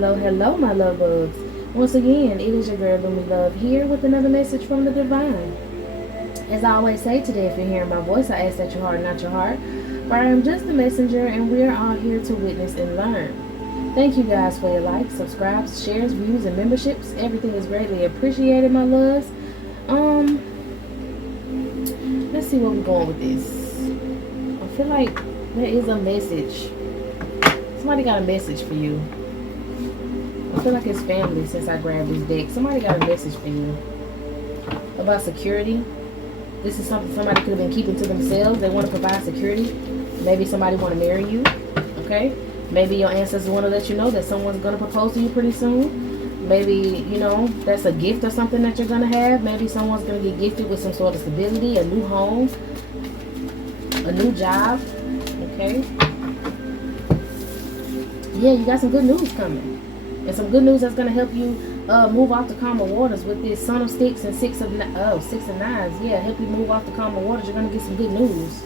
hello, my love bugs. Once again, it is your girl, Lumi Love, here with another message from the divine. As I always say today, if you're hearing my voice, I ask that your heart, not your heart. For I am just a messenger, and we are all here to witness and learn. Thank you guys for your likes, subscribes, shares, views, and memberships. Everything is greatly appreciated, my loves. Let's see where we're going with this. I feel like there is a message. Somebody got a message for you. I feel like it's family since I grabbed this deck. Somebody got a message for you about security. This is something somebody could have been keeping to themselves. They want to provide security. Maybe somebody want to marry you. Okay? Maybe your ancestors want to let you know that someone's going to propose to you pretty soon. Maybe, that's a gift or something that you're going to have. Maybe someone's going to get gifted with some sort of stability, a new home, a new job. Okay? Yeah, you got some good news coming. And some good news that's going to help you move off the calmer waters with this Son of Sticks and Six of Nines. Yeah, help you move off the calmer waters. You're going to get some good news.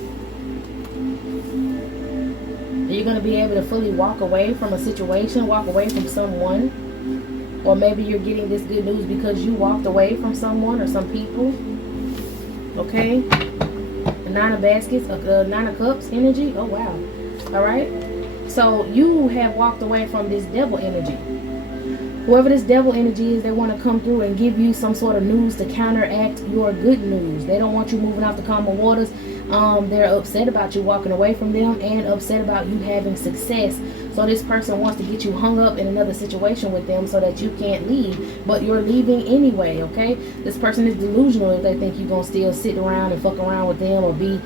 You're going to be able to fully walk away from a situation, walk away from someone. Or maybe you're getting this good news because you walked away from someone or some people. Okay? The Nine of Baskets, Nine of Cups energy. Oh, wow. All right? So you have walked away from this devil energy. Whoever this devil energy is, they want to come through and give you some sort of news to counteract your good news. They don't want you moving off the calmer waters. They're upset about you walking away from them and upset about you having success. So this person wants to get you hung up in another situation with them so that you can't leave, but you're leaving anyway, okay? This person is delusional if they think you're going to still sit around and fuck around with them or be,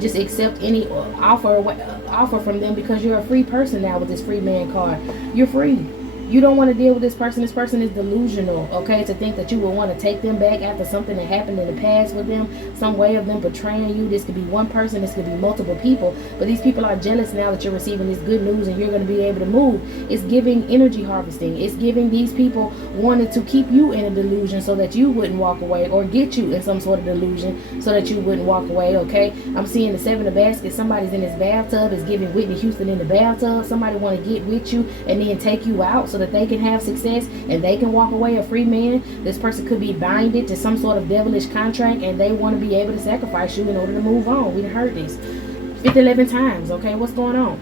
just accept any offer from them because you're a free person now with this free man card. You're free. You don't want to deal with this person. This person is delusional, okay? To think that you would want to take them back after something that happened in the past with them, some way of them betraying you. This could be one person, this could be multiple people, but these people are jealous now that you're receiving this good news and you're going to be able to move. It's giving energy harvesting. It's giving these people wanted to keep you in a delusion so that you wouldn't walk away, or get you in some sort of delusion so that you wouldn't walk away, okay? I'm seeing the Seven of Baskets. Somebody's in his bathtub. Is giving Whitney Houston in the bathtub. Somebody want to get with you and then take you out so that they can have success and they can walk away a free man. This person could be binded to some sort of devilish contract and they want to be able to sacrifice you in order to move on. We heard this 11 times, okay? What's going on?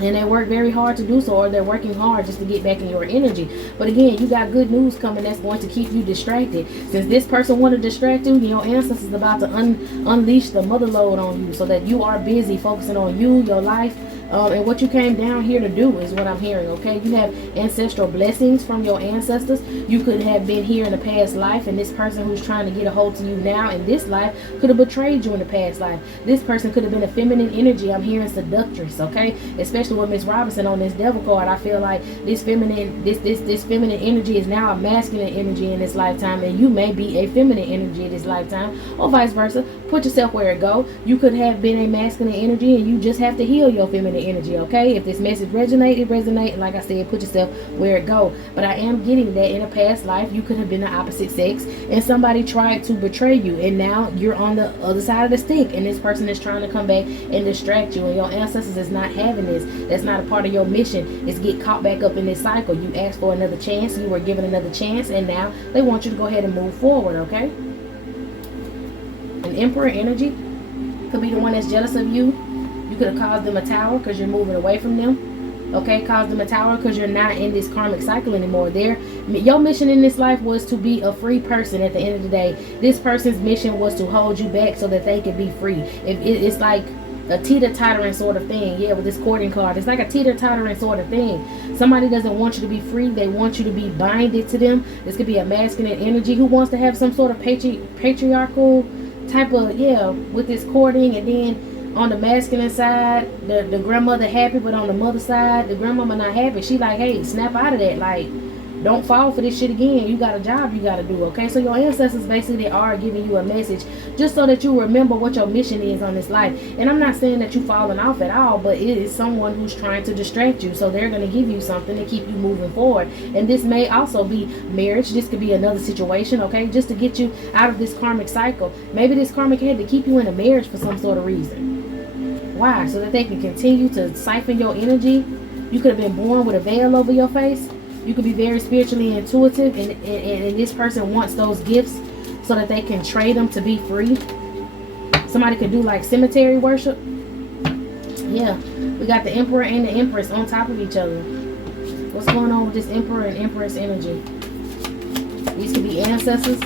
And they work very hard to do so, or they're working hard just to get back in your energy. But again, you got good news coming that's going to keep you distracted. Since this person want to distract you, your ancestors is about to unleash the mother load on you so that you are busy focusing on you, your life, and what you came down here to do is what I'm hearing, okay? You have ancestral blessings from your ancestors. You could have been here in a past life, and this person who's trying to get a hold to you now in this life could have betrayed you in the past life. This person could have been a feminine energy. I'm hearing seductress, okay? Especially with Miss Robinson on this devil card. I feel like this feminine energy is now a masculine energy in this lifetime, and you may be a feminine energy in this lifetime, or vice versa. Put yourself where it go. You could have been a masculine energy, and you just have to heal your feminine energy, okay? If this message resonates, it resonates. Like I said, put yourself where it go. But I am getting that in a past life you could have been the opposite sex and somebody tried to betray you, and now you're on the other side of the stick and this person is trying to come back and distract you, and your ancestors is not having this. That's not a part of your mission, is get caught back up in this cycle. You asked for another chance, you were given another chance, and now they want you to go ahead and move forward, okay? An Emperor energy could be the one that's jealous of you. You could have caused them a tower because you're moving away from them. Okay, caused them a tower because you're not in this karmic cycle anymore. Your mission in this life was to be a free person at the end of the day. This person's mission was to hold you back so that they could be free. It's like a teeter-tottering sort of thing. Yeah, with this courting card, it's like a teeter-tottering sort of thing. Somebody doesn't want you to be free. They want you to be binded to them. This could be a masculine energy who wants to have some sort of patriarchal type of, with this courting. And then on the masculine side, the grandmother happy, but on the mother side, the grandmama not happy. She like, hey, snap out of that. Like, don't fall for this shit again. You got a job you got to do, okay? So your ancestors basically are giving you a message just so that you remember what your mission is on this life. And I'm not saying that you're falling off at all, but it is someone who's trying to distract you. So they're going to give you something to keep you moving forward. And this may also be marriage. This could be another situation, okay? Just to get you out of this karmic cycle. Maybe this karmic had to keep you in a marriage for some sort of reason. Why? So that they can continue to siphon your energy You could have been born with a veil over your face. You could be very spiritually intuitive, and this person wants those gifts so that they can trade them to be free. Somebody could do like cemetery worship. Yeah, we got the Emperor and the Empress on top of each other. What's going on with this Emperor and Empress energy? These could be ancestors.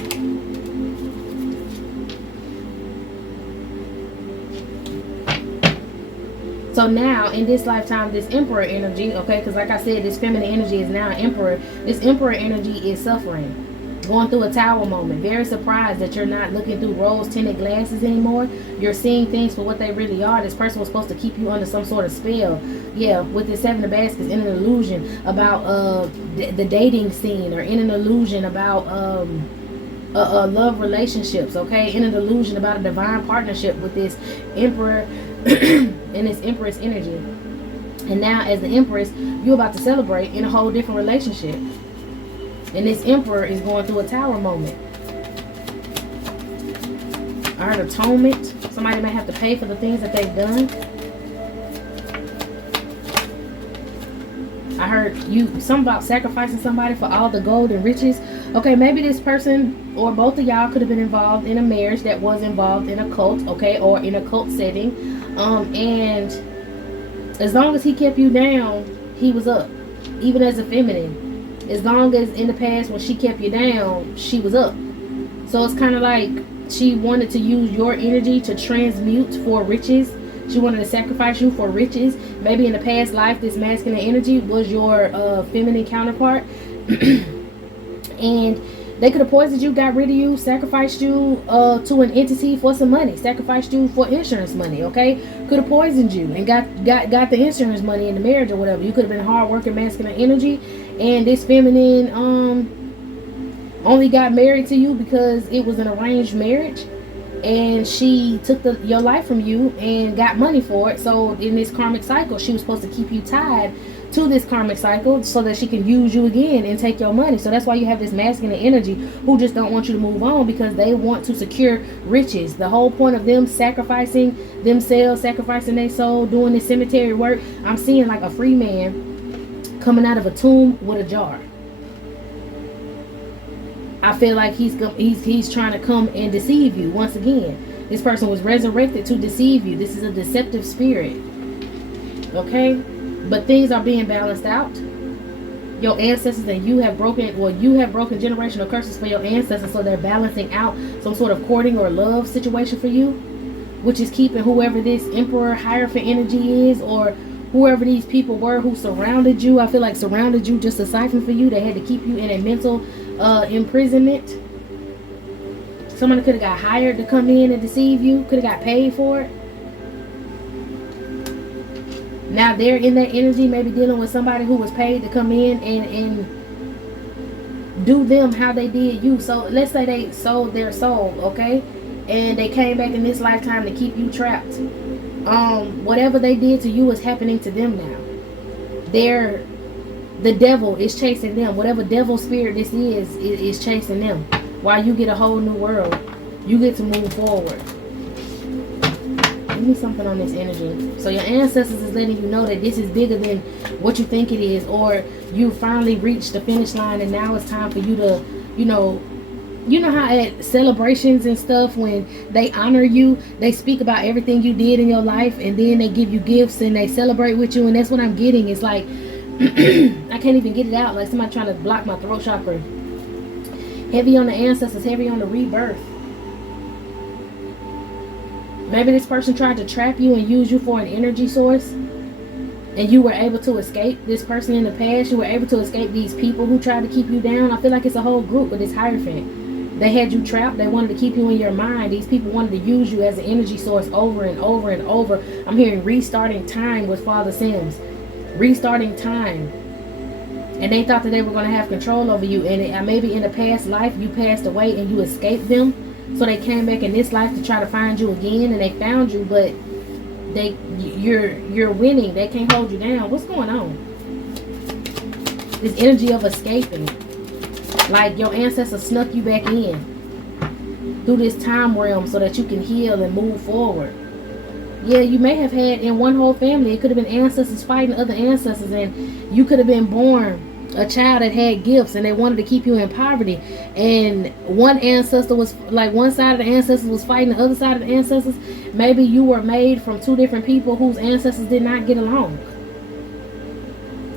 So now, in this lifetime, this Emperor energy, okay, because like I said, this feminine energy is now Emperor. This Emperor energy is suffering. Going through a tower moment. Very surprised that you're not looking through rose-tinted glasses anymore. You're seeing things for what they really are. This person was supposed to keep you under some sort of spell. Yeah, with the Seven of Baskets, in an illusion about the dating scene, or in an illusion about love relationships, okay? In an illusion about a divine partnership with this Emperor and this Empress energy. And now as the Empress, you're about to celebrate in a whole different relationship. And this Emperor is going through a tower moment. I heard atonement. Somebody may have to pay for the things that they've done. I heard something about sacrificing somebody for all the gold and riches. Okay, maybe this person or both of y'all could have been involved in a marriage that was involved in a cult, okay, or in a cult setting. And as long as he kept you down, he was up. Even as a feminine. As long as in the past when she kept you down, she was up. So it's kind of like she wanted to use your energy to transmute for riches. She wanted to sacrifice you for riches. Maybe in the past life, this masculine energy was your feminine counterpart. And they could have poisoned you, got rid of you, sacrificed you to an entity for some money, sacrificed you for insurance money, okay? Could have poisoned you and got the insurance money in the marriage or whatever. You could have been hard-working masculine energy, and this feminine only got married to you because it was an arranged marriage, and she took your life from you and got money for it. So in this karmic cycle, she was supposed to keep you tied to this karmic cycle so that she can use you again and take your money. So that's why you have this masculine energy who just don't want you to move on, because they want to secure riches. The whole point of them sacrificing themselves, sacrificing their soul, doing this cemetery work, I'm seeing like a free man coming out of a tomb with a jar. I feel like he's trying to come and deceive you once again. This person was resurrected to deceive you. This is a deceptive spirit. Okay? But things are being balanced out. Your ancestors and you have broken generational curses for your ancestors, so they're balancing out some sort of courting or love situation for you, which is keeping whoever this Emperor Hierophant energy is, or whoever these people were who surrounded you. I feel like surrounded you just a siphon for you. They had to keep you in a mental imprisonment. Someone could have got hired to come in and deceive you, could have got paid for it. Now they're in that energy, maybe dealing with somebody who was paid to come in and do them how they did you. So let's say they sold their soul, okay? And they came back in this lifetime to keep you trapped. Whatever they did to you is happening to them now. The devil is chasing them. Whatever devil spirit this is chasing them. While you get a whole new world. You get to move forward. Give me something on this energy. So your ancestors is letting you know that this is bigger than what you think it is, or you finally reached the finish line and now it's time for you to, you know how at celebrations and stuff, when they honor you, they speak about everything you did in your life, and then they give you gifts and they celebrate with you. And that's what I'm getting. It's like I can't even get it out, like somebody trying to block my throat chakra. Heavy on the ancestors, heavy on the rebirth. Maybe this person tried to trap you and use you for an energy source, and you were able to escape this person in the past. You were able to escape these people who tried to keep you down. I feel like it's a whole group with this Hierophant. They had you trapped. They wanted to keep you in your mind. These people wanted to use you as an energy source over and over and over. I'm hearing restarting time with Father Sims. Restarting time. And they thought that they were going to have control over you. And maybe in the past life you passed away and you escaped them. So they came back in this life to try to find you again, and they found you, but you're winning. They can't hold you down. What's going on? This energy of escaping. Like your ancestors snuck you back in through this time realm so that you can heal and move forward. Yeah, you may have had in one whole family. It could have been ancestors fighting other ancestors, and you could have been born a child that had gifts, and they wanted to keep you in poverty. And one ancestor was like, one side of the ancestors was fighting the other side of the ancestors. Maybe you were made from two different people whose ancestors did not get along.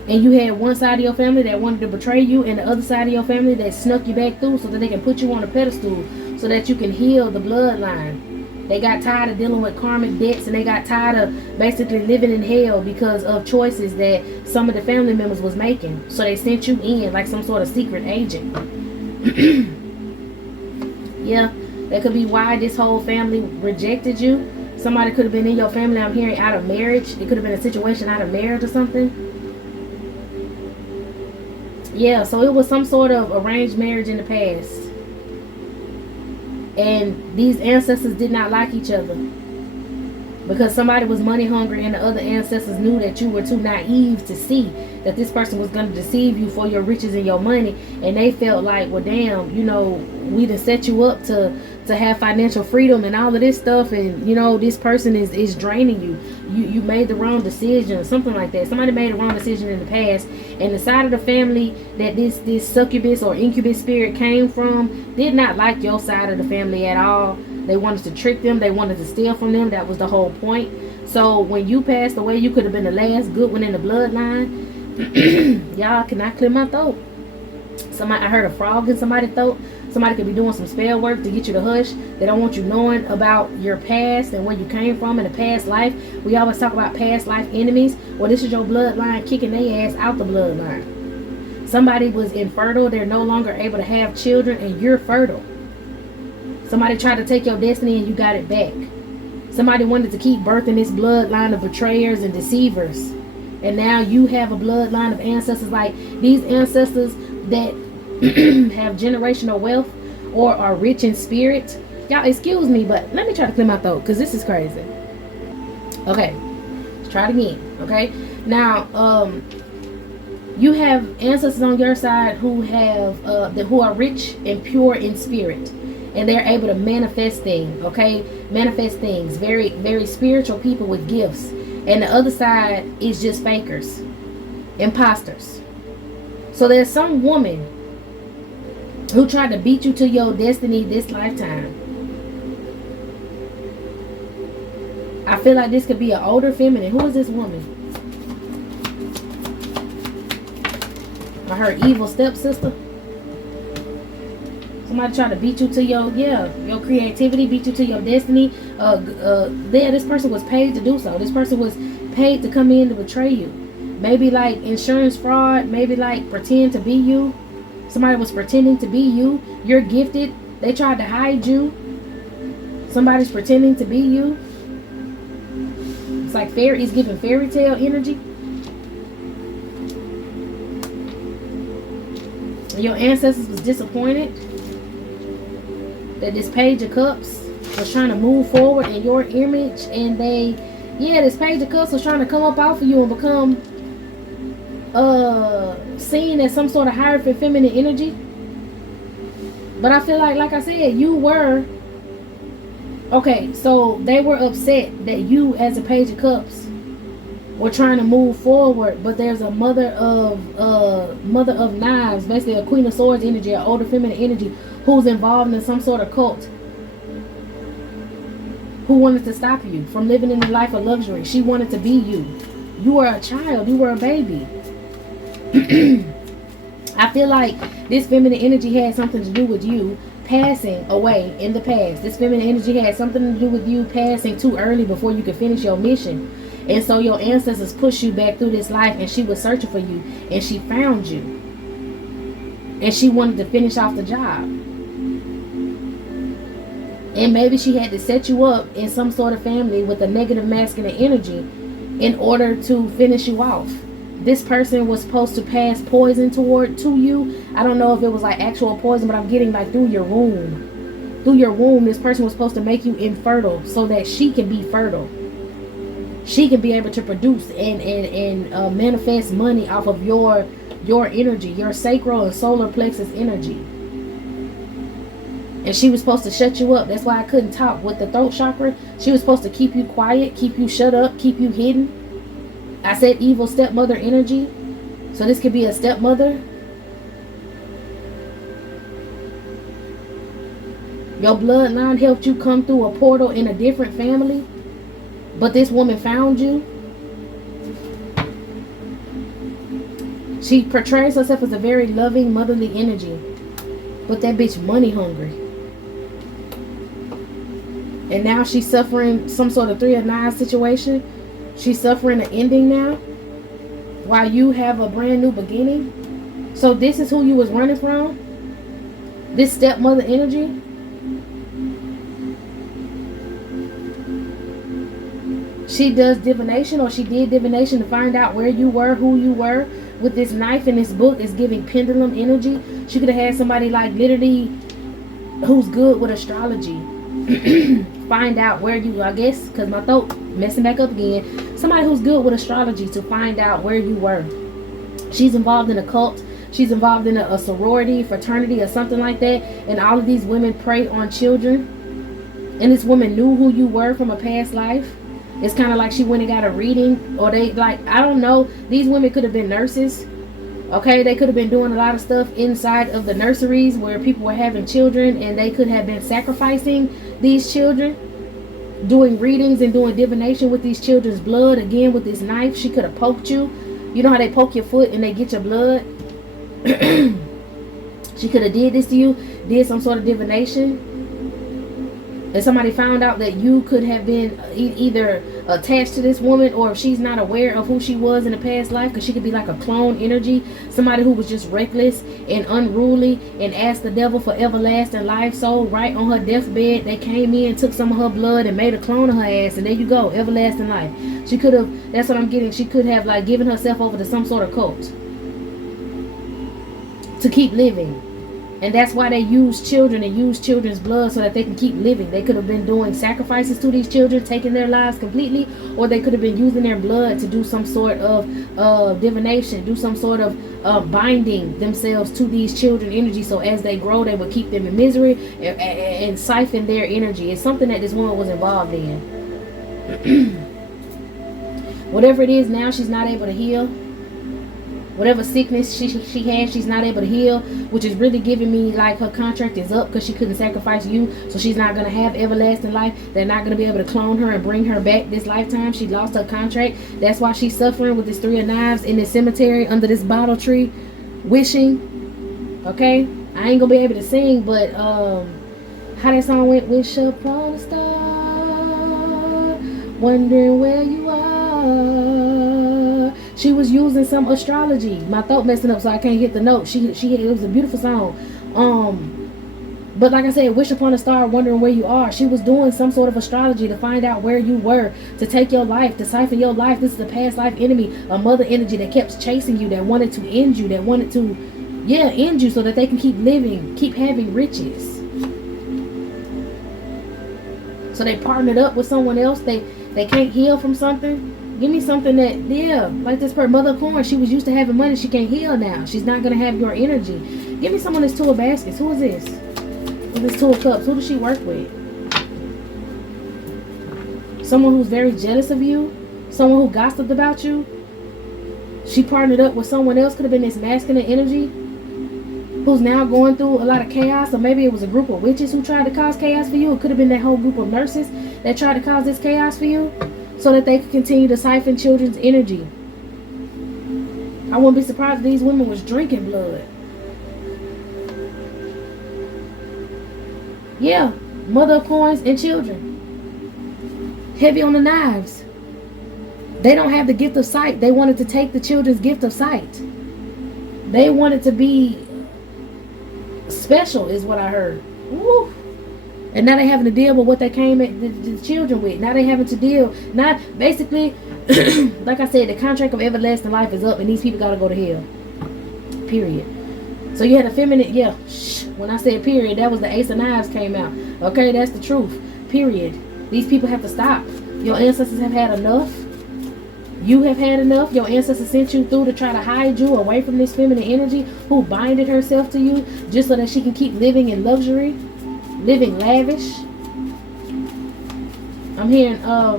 And you had one side of your family that wanted to betray you, and the other side of your family that snuck you back through so that they can put you on a pedestal so that you can heal the bloodline. They got tired of dealing with karmic debts, and they got tired of basically living in hell because of choices that some of the family members was making. So they sent you in like some sort of secret agent. Yeah, that could be why this whole family rejected you. Somebody could have been in your family, I'm hearing, out of marriage. It could have been a situation out of marriage or something. Yeah, so it was some sort of arranged marriage in the past. And these ancestors did not like each other because somebody was money hungry, and the other ancestors knew that you were too naive to see that this person was going to deceive you for your riches and your money. And they felt like, well, damn, you know, we done set you up to have financial freedom and all of this stuff, and you know, this person is draining you. You made the wrong decision, something like that. Somebody made a wrong decision in the past, and the side of the family that this succubus or incubus spirit came from did not like your side of the family at all. They wanted to trick them. They wanted to steal from them. That was the whole point. So when you passed away, you could have been the last good one in the bloodline. Y'all, can I clear my throat? I heard a frog in somebody's throat. Somebody could be doing some spell work to get you to hush. They don't want you knowing about your past and where you came from in a past life. We always talk about past life enemies. Well, this is your bloodline kicking their ass out the bloodline. Somebody was infertile. They're no longer able to have children, and you're fertile. Somebody tried to take your destiny, and you got it back. Somebody wanted to keep birthing this bloodline of betrayers and deceivers. And now you have a bloodline of ancestors, like these ancestors that have generational wealth or are rich in spirit. Y'all excuse me, but let me try to clear my throat because this is crazy. Okay, let's try it again. Okay, now you have ancestors on your side who have who are rich and pure in spirit, and they're able to manifest things. Okay, manifest things. Very, very spiritual people with gifts. And the other side is just fakers, imposters. So there's some woman who tried to beat you to your destiny this lifetime. I feel like this could be an older feminine. Who is this woman? I heard evil stepsister. Somebody tried to beat you to your creativity, beat you to your destiny. This person was paid to do so. This person was paid to come in to betray you. Maybe like insurance fraud. Maybe like pretend to be you. Somebody was pretending to be you. You're gifted. They tried to hide you. Somebody's pretending to be you. It's like it's giving fairy tale energy. Your ancestors was disappointed that this Page of Cups was trying to move forward in your image, and this Page of Cups was trying to come up off of you and become seen as some sort of higher feminine energy. But I feel like I said, you were okay. So they were upset that you, as a Page of Cups, were trying to move forward, but there's a mother of knives, basically a Queen of Swords energy, an older feminine energy, who's involved in some sort of cult, who wanted to stop you from living in the life of luxury. She wanted to be you. You were a child. You were a baby. I feel like this feminine energy had something to do with you passing away in the past. This feminine energy had something to do with you passing too early before you could finish your mission. And so your ancestors pushed you back through this life, and she was searching for you, and she found you. And she wanted to finish off the job. And maybe she had to set you up in some sort of family with a negative masculine energy in order to finish you off. This person was supposed to pass poison to you. I don't know if it was like actual poison, but I'm getting like through your womb. Through your womb, this person was supposed to make you infertile so that she can be fertile. She can be able to produce and manifest money off of your energy, your sacral and solar plexus energy. And she was supposed to shut you up. That's why I couldn't talk with the throat chakra. She was supposed to keep you quiet, keep you shut up, keep you hidden. I said evil stepmother energy. So this could be a stepmother. Your bloodline helped you come through a portal in a different family. But this woman found you. She portrays herself as a very loving, motherly energy. But that bitch money hungry. And now she's suffering some sort of 3 of 9 situation. She's suffering an ending now. While you have a brand new beginning. So this is who you was running from. This stepmother energy. She does divination, or she did divination to find out where you were, who you were. With this knife in this book is giving pendulum energy. She could have had somebody like literally who's good with astrology. Find out where you, I guess, because my throat messing back up again. Somebody who's good with astrology to find out where you were. She's involved in a cult. She's involved in a sorority, fraternity, or something like that. And all of these women prey on children. And this woman knew who you were from a past life. It's kind of like she went and got a reading, or they, like, I don't know. These women could have been nurses. Okay, they could have been doing a lot of stuff inside of the nurseries where people were having children, and they could have been sacrificing these children, doing readings and doing divination with these children's blood. Again, with this knife, she could have poked you. You know how they poke your foot and they get your blood? She could have did this to you, did some sort of divination. And somebody found out that you could have been either attached to this woman, or if she's not aware of who she was in a past life, because she could be like a clone energy, somebody who was just reckless and unruly and asked the devil for everlasting life. So right on her deathbed, they came in, took some of her blood and made a clone of her ass, and there you go, everlasting life. She could have, that's what I'm getting, she could have like given herself over to some sort of cult to keep living. And that's why they use children and use children's blood, so that they can keep living. They could have been doing sacrifices to these children, taking their lives completely, or they could have been using their blood to do some sort of divination, do some sort of binding themselves to these children energy, so as they grow, they would keep them in misery and siphon their energy. It's something that this woman was involved in. Whatever it is now, she's not able to heal. Whatever sickness she has, she's not able to heal, which is really giving me like her contract is up because she couldn't sacrifice you. So she's not going to have everlasting life. They're not going to be able to clone her and bring her back this lifetime. She lost her contract. That's why she's suffering with this 3 of Knives in this cemetery under this bottle tree, wishing. Okay? I ain't going to be able to sing, but how that song went, wish upon a star, wondering where you are. She was using some astrology. My throat messing up, so I can't hit the note. It was a beautiful song. But like I said, wish upon a star, wondering where you are. She was doing some sort of astrology to find out where you were, to take your life, to siphon your life. This is a past life enemy, a mother energy that kept chasing you, that wanted to end you, that wanted to, end you so that they can keep living, keep having riches. So they partnered up with someone else. They can't heal from something. Give me something that, like this per Mother of Corn, she was used to having money. She can't heal now. She's not going to have your energy. Give me someone that's 2 of Baskets. Who is this? Who is this 2 of Cups? Who does she work with? Someone who's very jealous of you. Someone who gossiped about you. She partnered up with someone else. Could have been this masculine energy who's now going through a lot of chaos. Or maybe it was a group of witches who tried to cause chaos for you. It could have been that whole group of nurses that tried to cause this chaos for you, so that they could continue to siphon children's energy. I wouldn't be surprised if these women was drinking blood. Yeah, Mother of Coins and children. Heavy on the knives. They don't have the gift of sight. They wanted to take the children's gift of sight. They wanted to be special, is what I heard. Woo. And now they having to deal with what they came at the children with. Now they having to deal. Now, basically, like I said, the contract of everlasting life is up, and these people got to go to hell. Period. So you had a feminine, when I said period, that was the Ace of Knives came out. Okay, that's the truth. Period. These people have to stop. Your ancestors have had enough. You have had enough. Your ancestors sent you through to try to hide you away from this feminine energy who binded herself to you just so that she can keep living in luxury. living lavish. I'm hearing how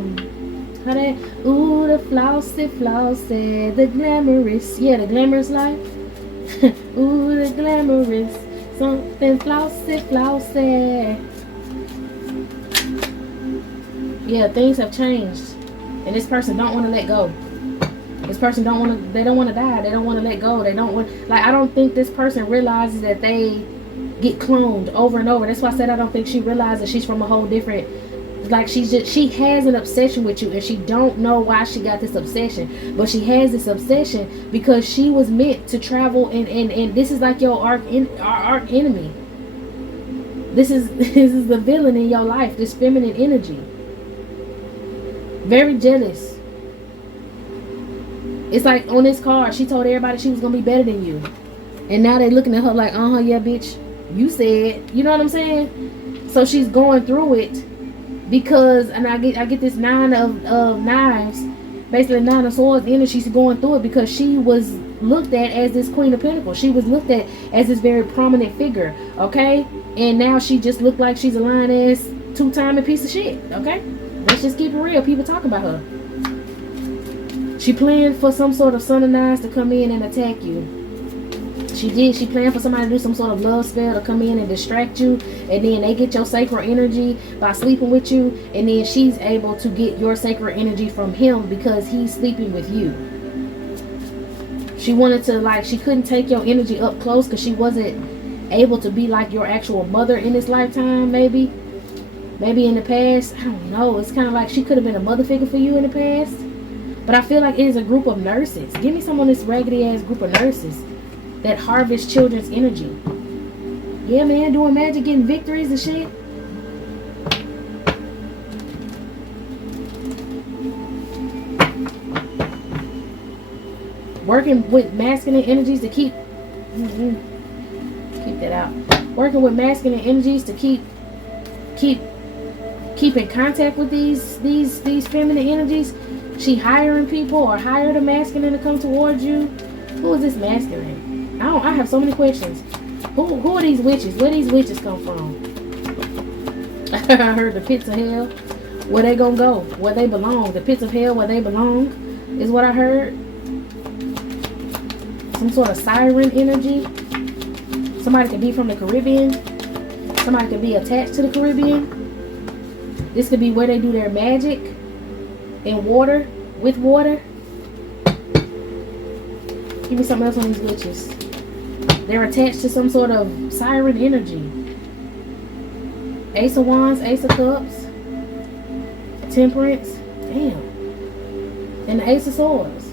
that, ooh, the flossy, the glamorous, yeah, the glamorous life. Ooh, the glamorous, something flossy. Yeah, things have changed, and this person don't want to let go. This person don't want to. They don't want to die. They don't want to let go. They don't want. Like, I don't think this person realizes that they get cloned over and over. That's why I said I don't think she realizes she's from a whole different. Like, she has an obsession with you, and she don't know why she got this obsession, but she has this obsession because she was meant to travel, and this is like your arch enemy. This is the villain in your life. This feminine energy. Very jealous. It's like on this card, she told everybody she was gonna be better than you, and now they looking at her like, yeah, bitch, you said. You know what I'm saying? So she's going through it because, and I get this 9 of knives, basically 9 of swords energy. She's going through it because she was looked at as this Queen of Pentacles. She was looked at as this very prominent figure. Okay, and now she just looked like she's a lying ass 2-timing piece of shit. Okay, let's just keep it real. People talk about her. She planned for some sort of son of knives to come in and attack you. She did. She planned for somebody to do some sort of love spell to come in and distract you. And then they get your sacred energy by sleeping with you. And then she's able to get your sacred energy from him because he's sleeping with you. She wanted to, like, she couldn't take your energy up close because she wasn't able to be like your actual mother in this lifetime, maybe. Maybe in the past. I don't know. It's kind of like she could have been a mother figure for you in the past. But I feel like it is a group of nurses. Give me some of this raggedy ass group of nurses that harvest children's energy. Yeah, man, doing magic, getting victories and shit. Working with masculine energies to keep that out. Working with masculine energies to keep in contact with these feminine energies. She hiring people or hired a masculine to come towards you. Who is this masculine? I have so many questions. Who are these witches? Where these witches come from? I heard the pits of hell. Where they gonna go? Where they belong. The pits of hell where they belong is what I heard. Some sort of siren energy. Somebody could be from the Caribbean. Somebody could be attached to the Caribbean. This could be where they do their magic. In water, with water. Give me something else on these witches. They're attached to some sort of siren energy. Ace of Wands, Ace of Cups, Temperance, damn, and the Ace of Swords.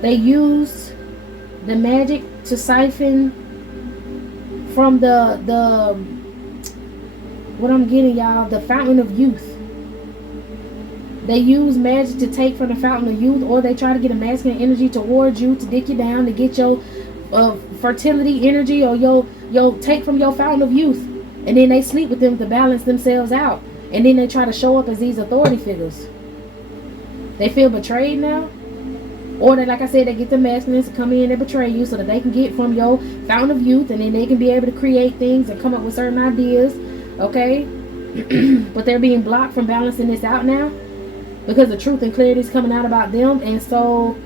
They used the magic to siphon from the what I'm getting, y'all, the fountain of youth. They use magic to take from the fountain of youth, or they try to get a masculine energy towards you to dick you down to get your fertility energy, or your take from your fountain of youth, and then they sleep with them to balance themselves out, and then they try to show up as these authority figures. They feel betrayed now, or they, like I said, they get the masculines to come in and betray you so that they can get from your fountain of youth, and then they can be able to create things and come up with certain ideas. Okay, but they're being blocked from balancing this out now because the truth and clarity is coming out about them, and so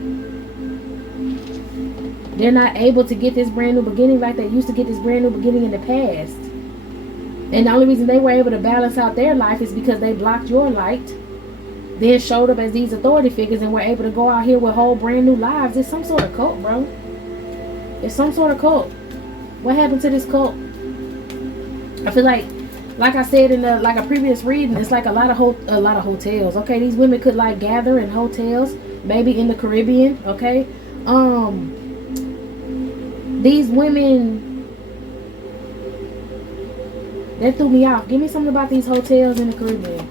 they're not able to get this brand new beginning like they used to get this brand new beginning in the past. And the only reason they were able to balance out their life is because they blocked your light, then showed up as these authority figures, and were able to go out here with whole brand new lives. It's some sort of cult, bro. It's some sort of cult. What happened to this cult? I feel like I said in a previous reading, it's like a lot of hotels. Okay, these women could like gather in hotels, maybe in the Caribbean. Okay, these women, that threw me off. Give me something about these hotels in the Caribbean.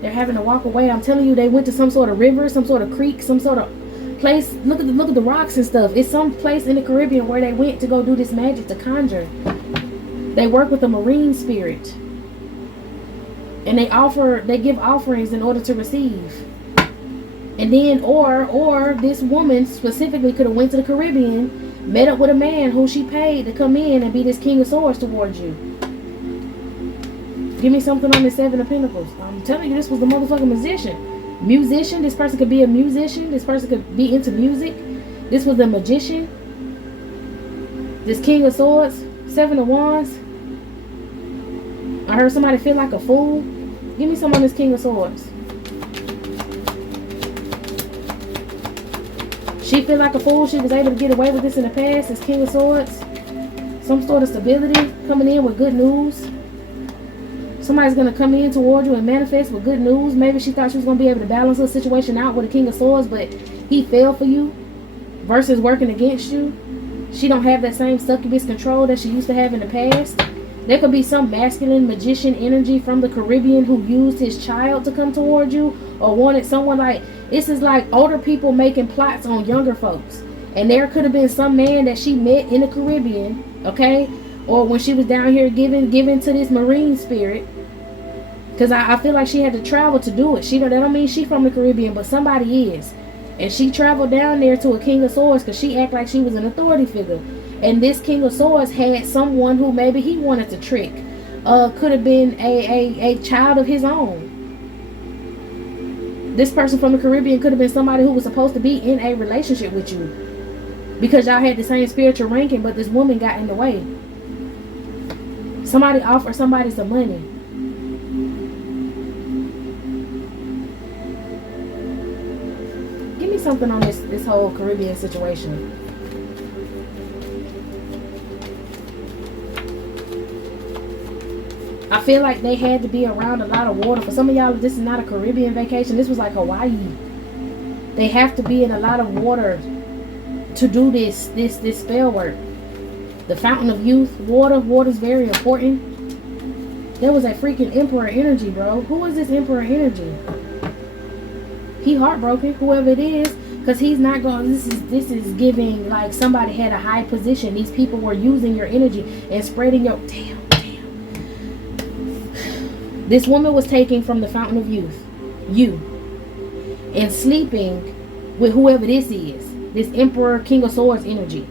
They're having to walk away. I'm telling you, they went to some sort of river, some sort of creek, some sort of place. Look at the rocks and stuff. It's some place in the Caribbean where they went to go do this magic to conjure. They work with a marine spirit, and they give offerings in order to receive. And then, or this woman specifically could have went to the Caribbean, met up with a man who she paid to come in and be this King of Swords towards you. Give me something on the Seven of Pentacles. I'm telling you, this was the motherfucking musician. This person could be a musician. This person could be into music. This was the magician. This King of Swords, Seven of Wands. I heard somebody feel like a fool. Give me some on this King of Swords. She feel like a fool. She was able to get away with this in the past. This King of Swords. Some sort of stability coming in with good news. Somebody's going to come in toward you and manifest with good news. Maybe she thought she was going to be able to balance her situation out with a King of Swords, but he fell for you versus working against you. She don't have that same succubus control that she used to have in the past. There could be some masculine magician energy from the Caribbean who used his child to come toward you, or wanted someone like, this is like older people making plots on younger folks. And there could have been some man that she met in the Caribbean, okay? Or when she was down here giving to this marine spirit. Because I feel like she had to travel to do it. That don't mean she from the Caribbean, but somebody is. And she traveled down there to a King of Swords because she acted like she was an authority figure. And this King of Swords had someone who maybe he wanted to trick. Could have been a child of his own. This person from the Caribbean could have been somebody who was supposed to be in a relationship with you. Because y'all had the same spiritual ranking, but this woman got in the way. Somebody offered somebody some money. Give me something on this whole Caribbean situation. I feel like they had to be around a lot of water. For some of y'all, this is not a Caribbean vacation. This was like Hawaii. They have to be in a lot of water to do this spell work. The fountain of youth, water is very important. There was a freaking emperor energy, bro. Who is this emperor energy? He heartbroken, whoever it is, because he's not going. This is giving like somebody had a high position. These people were using your energy and spreading your damn. This woman was taking from the fountain of youth, you, and sleeping with whoever this is. This emperor, King of Swords energy,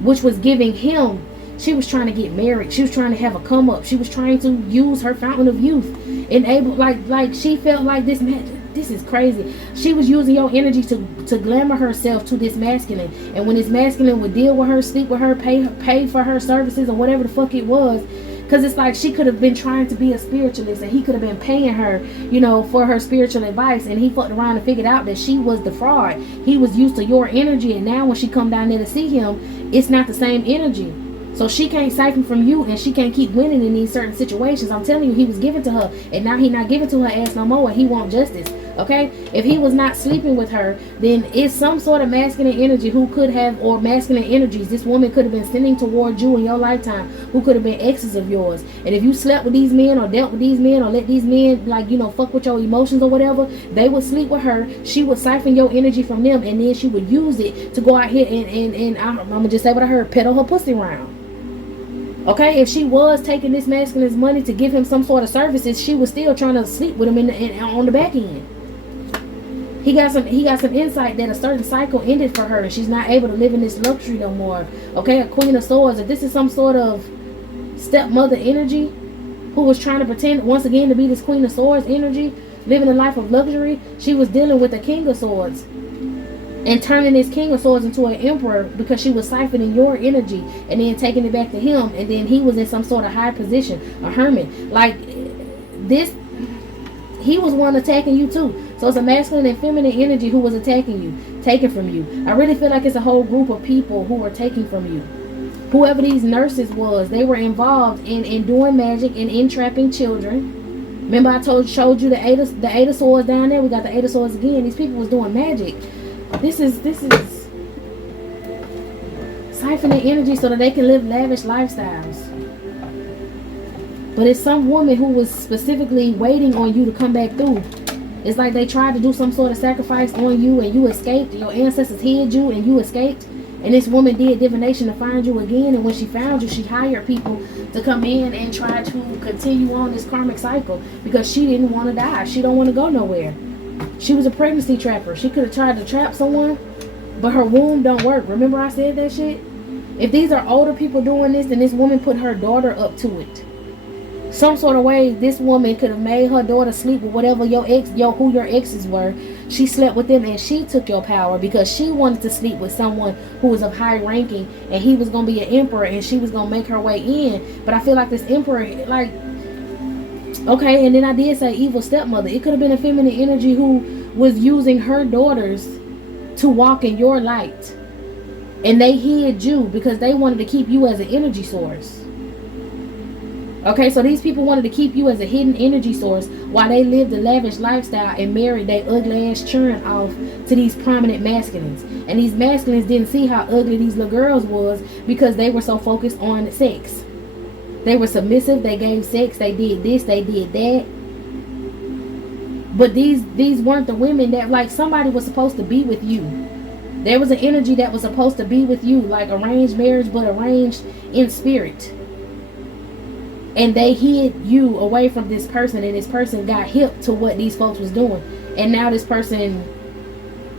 which was giving him. She was trying to get married. She was trying to have a come up. She was trying to use her fountain of youth, enable like she felt like this man. This is crazy. She was using your energy to glamour herself to this masculine, and when this masculine would deal with her, sleep with her, pay for her services or whatever the fuck it was. Because it's like she could have been trying to be a spiritualist and he could have been paying her, you know, for her spiritual advice. And he fucked around and figured out that she was the fraud. He was used to your energy. And now when she come down there to see him, it's not the same energy. So she can't siphon from you and she can't keep winning in these certain situations. I'm telling you, he was giving to her. And now he not giving to her ass no more. And he want justice. Okay, if he was not sleeping with her, then it's some sort of masculine energy who could have, or masculine energies this woman could have been sending towards you in your lifetime, who could have been exes of yours. And if you slept with these men or dealt with these men or let these men, like, you know, fuck with your emotions or whatever, they would sleep with her. She would siphon your energy from them, and then she would use it to go out here and I'm gonna just say what I heard, peddle her pussy around. Okay, if she was taking this masculine's money to give him some sort of services, she was still trying to sleep with him on the back end. He got some insight that a certain cycle ended for her and she's not able to live in this luxury no more. Okay, a Queen of Swords. If this is some sort of stepmother energy who was trying to pretend once again to be this Queen of Swords energy, living a life of luxury, she was dealing with a King of Swords and turning this King of Swords into an emperor because she was siphoning your energy and then taking it back to him, and then he was in some sort of high position, a hermit. Like this, he was one attacking you too. So it's a masculine and feminine energy who was attacking you, taking from you. I really feel like it's a whole group of people who were taking from you. Whoever these nurses was, they were involved in doing magic and entrapping children. Remember I showed you the eight of swords down there? We got the eight of swords again. These people was doing magic. This is siphoning energy so that they can live lavish lifestyles. But it's some woman who was specifically waiting on you to come back through. It's like they tried to do some sort of sacrifice on you and you escaped. Your ancestors hid you and you escaped. And this woman did divination to find you again. And when she found you, she hired people to come in and try to continue on this karmic cycle because she didn't want to die. She don't want to go nowhere. She was a pregnancy trapper. She could have tried to trap someone, but her womb don't work. Remember I said that shit? If these are older people doing this, then this woman put her daughter up to it. Some sort of way, this woman could have made her daughter sleep with whatever your ex, who your exes were. She slept with them and she took your power because she wanted to sleep with someone who was of high ranking and he was going to be an emperor and she was going to make her way in. But I feel like this emperor, like, okay, and then I did say evil stepmother. It could have been a feminine energy who was using her daughters to walk in your light. And they hid you because they wanted to keep you as an energy source. Okay, so these people wanted to keep you as a hidden energy source while they lived a lavish lifestyle and married their ugly ass churn off to these prominent masculines. And these masculines didn't see how ugly these little girls was because they were so focused on sex. They were submissive, they gave sex, they did this, they did that. But these weren't the women that, like, somebody was supposed to be with you. There was an energy that was supposed to be with you, like arranged marriage, but arranged in spirit. And they hid you away from this person, and this person got hip to what these folks was doing. And now this person,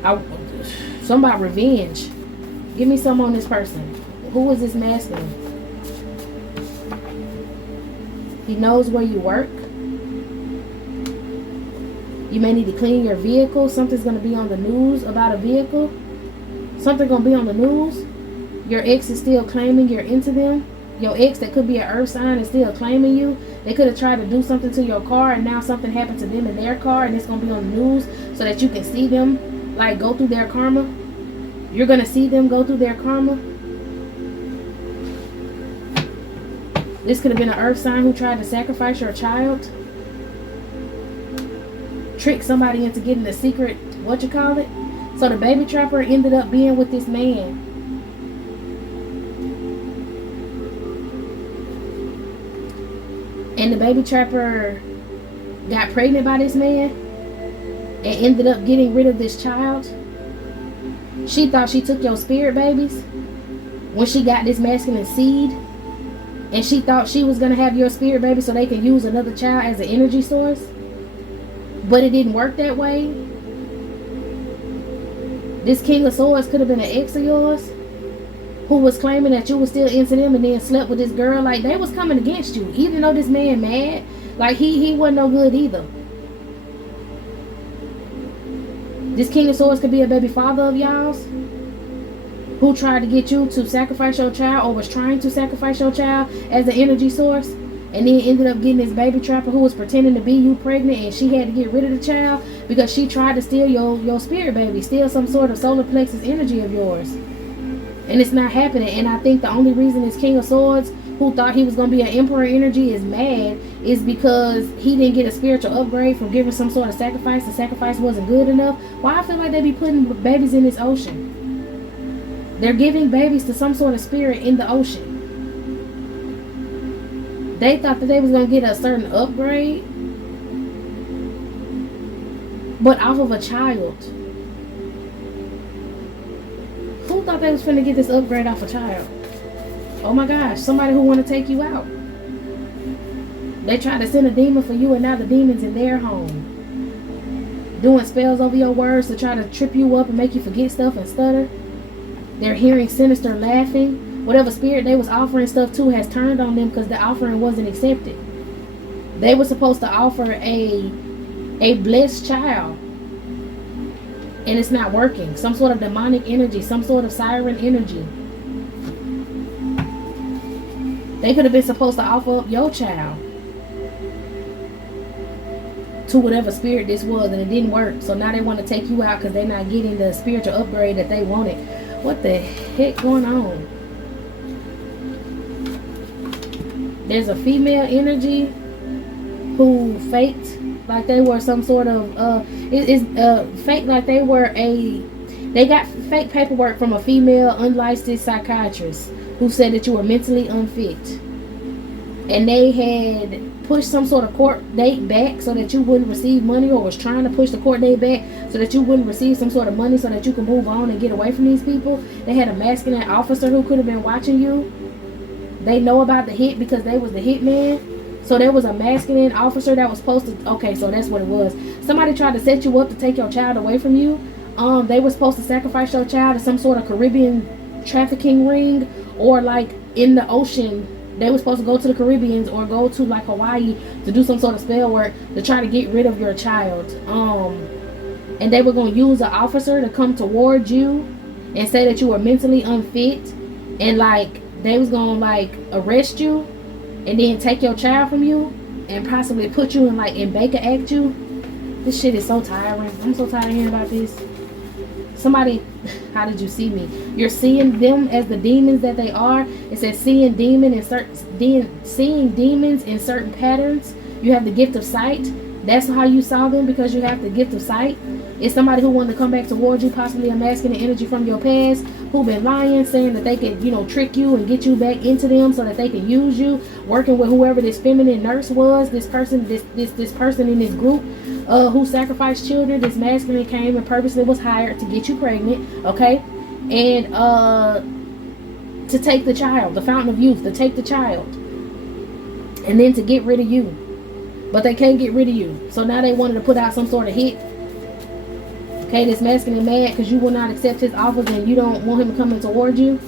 something about revenge. Give me some on this person. Who is this masculine? He knows where you work. You may need to clean your vehicle. Something's going to be on the news about a vehicle. Something going to be on the news. Your ex is still claiming you're into them. Your ex that could be an earth sign is still claiming you. They could have tried to do something to your car and now something happened to them in their car and it's going to be on the news so that you can see them, like, go through their karma. You're going to see them go through their karma. This could have been an earth sign who tried to sacrifice your child. Trick somebody into getting a secret, so the baby trapper ended up being with this man. And the baby trapper got pregnant by this man and ended up getting rid of this child. She thought she took your spirit babies when she got this masculine seed. And she thought she was going to have your spirit baby so they can use another child as an energy source. But it didn't work that way. This King of Swords could have been an ex of yours who was claiming that you were still into them and then slept with this girl. Like, they was coming against you. Even though this man mad, like, he wasn't no good either. This King of Swords could be a baby father of y'all's who tried to get you to sacrifice your child or was trying to sacrifice your child as an energy source. And then ended up getting this baby trapper who was pretending to be you pregnant and she had to get rid of the child because she tried to steal your spirit baby, steal some sort of solar plexus energy of yours. And it's not happening. And I think the only reason this King of Swords who thought he was going to be an emperor energy is mad is because he didn't get a spiritual upgrade from giving some sort of sacrifice. The sacrifice wasn't good enough. Why I feel like they be putting babies in this ocean? They're giving babies to some sort of spirit in the ocean. They thought that they was going to get a certain upgrade, but off of a child. Who thought they was finna get this upgrade off a child? Oh my gosh, somebody who want to take you out. They tried to send a demon for you and now the demon's in their home. Doing spells over your words to try to trip you up and make you forget stuff and stutter. They're hearing sinister laughing. Whatever spirit they was offering stuff to has turned on them because the offering wasn't accepted. They were supposed to offer a blessed child. And it's not working. Some sort of demonic energy, some sort of siren energy. They could have been supposed to offer up your child to whatever spirit this was and it didn't work. So now they want to take you out because they're not getting the spiritual upgrade that they wanted. What the heck going on? There's a female energy who faked like they were some sort of fake like they were they got fake paperwork from a female unlicensed psychiatrist who said that you were mentally unfit, and they had pushed some sort of court date back so that you wouldn't receive money, or was trying to push the court date back so that you wouldn't receive some sort of money so that you could move on and get away from these people. They had a masculine officer who could have been watching you. They know about the hit because they was the hit man. So there was a masculine officer that was supposed to, okay, so that's what it was. Somebody tried to set you up to take your child away from you. They were supposed to sacrifice your child to some sort of Caribbean trafficking ring, or like in the ocean. They were supposed to go to the Caribbeans or go to like Hawaii to do some sort of spell work to try to get rid of your child. And they were going to use an officer to come towards you and say that you were mentally unfit, and like they was going to like arrest you and then take your child from you and possibly put you in like in Baker Act you. This shit is so tiring. I'm so tired of hearing about this. Somebody, how did you see me? You're seeing them as the demons that they are. It says seeing demons in certain patterns. You have the gift of sight. That's how you saw them, because you have the gift of sight. It's somebody who wanted to come back towards you, possibly a masculine energy from your past, who been lying, saying that they could, you know, trick you and get you back into them so that they can use you, working with whoever this feminine nurse was, this person, this person in this group who sacrificed children. This masculine came and purposely was hired to get you pregnant, okay? And to take the child, the fountain of youth, to take the child, and then to get rid of you. But they can't get rid of you. So now they wanted to put out some sort of hit. Okay, this masculine mad because you will not accept his offers and you don't want him to come in towards you.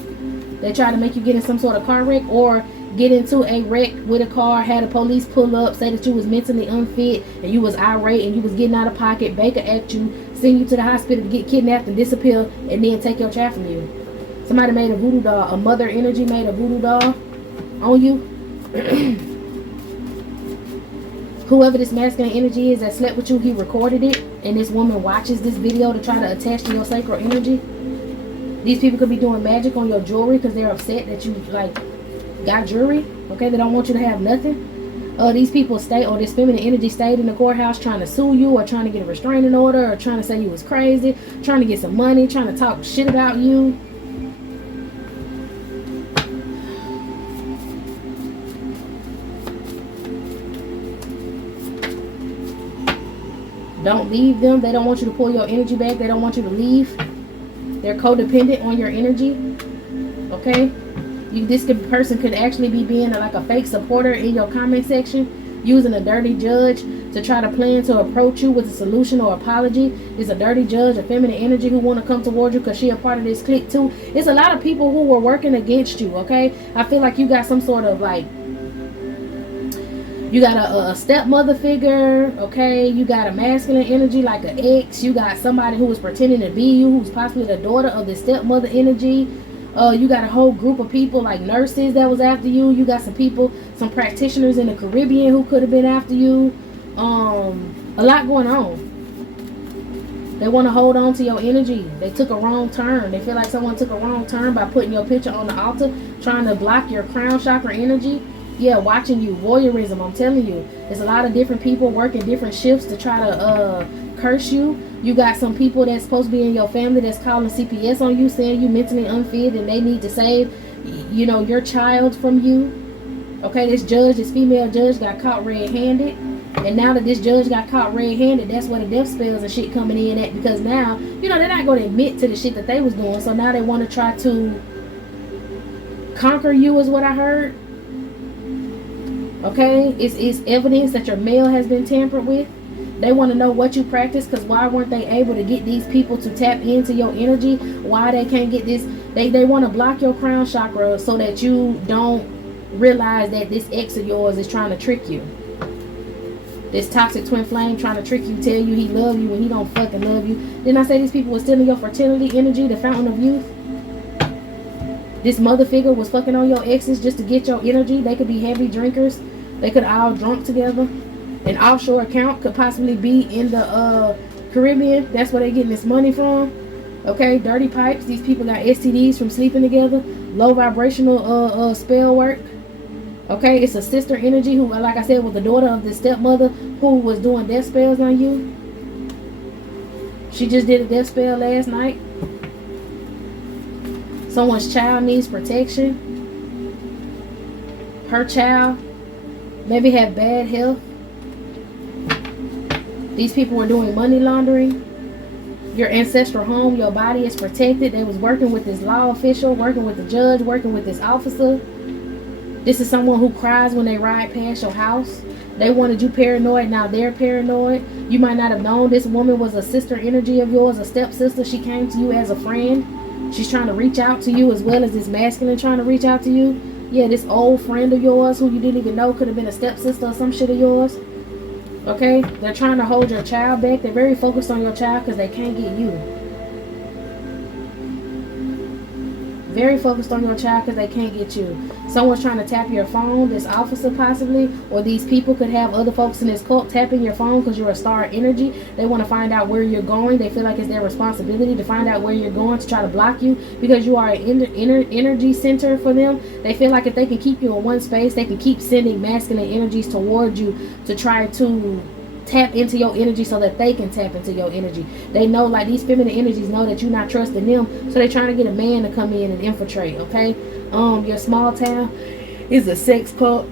They try to make you get in some sort of car wreck, or get into a wreck with a car, had the police pull up, say that you was mentally unfit and you was irate and you was getting out of pocket, Baker at you, send you to the hospital to get kidnapped and disappear, and then take your child from you. Somebody made a voodoo doll, a mother energy made a voodoo doll on you. Whoever this masculine energy is that slept with you, he recorded it, and this woman watches this video to try to attach to your sacral energy. These people could be doing magic on your jewelry because they're upset that you like got jewelry. Okay, they don't want you to have nothing. These people stay, or this feminine energy stayed in the courthouse trying to sue you, or trying to get a restraining order, or trying to say you was crazy, trying to get some money, trying to talk shit about you. Don't leave them. They don't want you to pull your energy back. They don't want you to leave. They're codependent on your energy. Okay? This person could actually be being like a fake supporter in your comment section, using a dirty judge to try to plan to approach you with a solution or apology. It's a dirty judge, a feminine energy who want to come towards you because she a part of this clique too. It's a lot of people who were working against you, okay? I feel like you got some sort of like, you got a stepmother figure, okay? You got a masculine energy like an ex. You got somebody who was pretending to be you, who's possibly the daughter of the stepmother energy. You got a whole group of people like nurses that was after you. You got some people, some practitioners in the Caribbean who could have been after you. A lot going on. They want to hold on to your energy. They took a wrong turn. They feel like someone took a wrong turn by putting your picture on the altar, trying to block your crown chakra energy. Yeah, watching you, voyeurism, I'm telling you. There's a lot of different people working different shifts to try to curse you. You got some people that's supposed to be in your family that's calling CPS on you, saying you mentally unfit and they need to save, you know, your child from you. Okay, this judge, this female judge got caught red-handed. And now that this judge got caught red-handed, that's where the death spells and shit coming in at, because now, you know, they're not going to admit to the shit that they was doing. So now they want to try to conquer you, is what I heard. Okay, it's evidence that your mail has been tampered with. They want to know what you practice, because why weren't they able to get these people to tap into your energy? Why they can't get this? They want to block your crown chakra so that you don't realize that this ex of yours is trying to trick you. This toxic twin flame trying to trick you, tell you he love you when he don't fucking love you. Didn't I say these people were stealing your fertility energy, the fountain of youth? This mother figure was fucking on your exes just to get your energy. They could be heavy drinkers. They could all drunk together. An offshore account could possibly be in the Caribbean. That's where they're getting this money from. Okay, dirty pipes. These people got STDs from sleeping together. Low vibrational spell work. Okay, it's a sister energy who, like I said, was the daughter of the stepmother who was doing death spells on you. She just did a death spell last night. Someone's child needs protection. Her child maybe have bad health. These people were doing money laundering. Your ancestral home, your body is protected. They was working with this law official, working with the judge, working with this officer. This is someone who cries when they ride past your house. They wanted you paranoid, now they're paranoid. You might not have known this woman was a sister energy of yours, a stepsister. She came to you as a friend. She's trying to reach out to you as well as this masculine trying to reach out to you. Yeah, this old friend of yours who you didn't even know could have been a stepsister or some shit of yours. Okay? They're trying to hold your child back. They're very focused on your child because they can't get you. Very focused on your child because they can't get you. Someone's trying to tap your phone, this officer possibly, or these people could have other folks in this cult tapping your phone because you're a star energy. They want to find out where you're going. They feel like it's their responsibility to find out where you're going, to try to block you because you are an energy center for them. They feel like if they can keep you in one space, they can keep sending masculine energies towards you to try to tap into your energy so that they can tap into your energy. They know, like, these feminine energies know that you're not trusting them, so they're trying to get a man to come in and infiltrate. Okay, your small town is a sex cult.